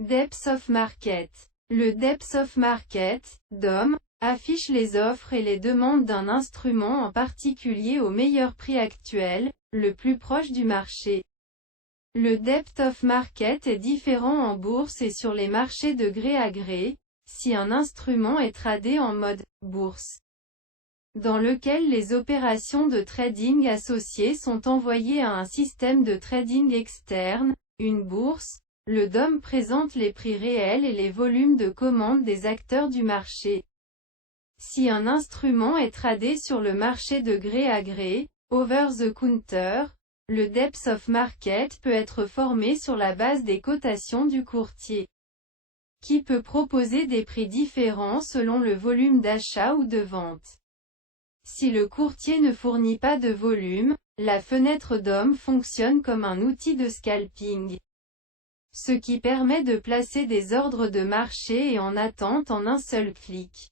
Depth of Market. Le Depth of Market, DOM, affiche les offres et les demandes d'un instrument en particulier au meilleur prix actuel, le plus proche du marché. Le Depth of Market est différent en bourse et sur les marchés de gré à gré, si un instrument est tradé en mode « bourse », dans lequel les opérations de trading associées sont envoyées à un système de trading externe, une bourse. Le DOM présente les prix réels et les volumes de commandes des acteurs du marché. Si un instrument est tradé sur le marché de gré à gré, over the counter, le Depth of Market peut être formé sur la base des cotations du courtier, qui peut proposer des prix différents selon le volume d'achat ou de vente. Si le courtier ne fournit pas de volume, la fenêtre DOM fonctionne comme un outil de scalping, ce qui permet de placer des ordres de marché et en attente en un seul clic.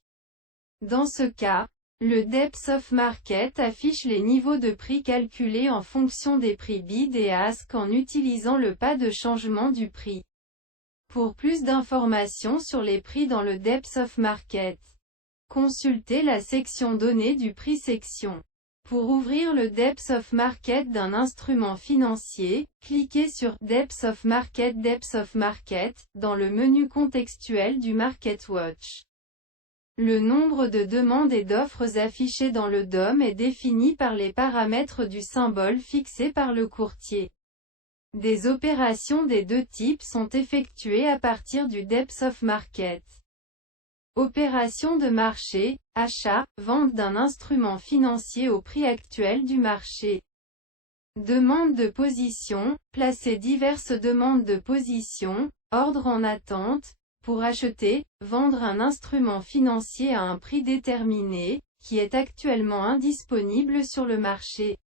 Dans ce cas, le Depth of Market affiche les niveaux de prix calculés en fonction des prix bid et ask en utilisant le pas de changement du prix. Pour plus d'informations sur les prix dans le Depth of Market, consultez la section données du prix section. Pour ouvrir le Depth of Market d'un instrument financier, cliquez sur Depth of Market dans le menu contextuel du MarketWatch. Le nombre de demandes et d'offres affichées dans le DOM est défini par les paramètres du symbole fixé par le courtier. Des opérations des deux types sont effectuées à partir du Depth of Market. Opération de marché, achat, vente d'un instrument financier au prix actuel du marché. Demande de position, placer diverses demandes de position, ordre en attente, pour acheter, vendre un instrument financier à un prix déterminé, qui est actuellement indisponible sur le marché.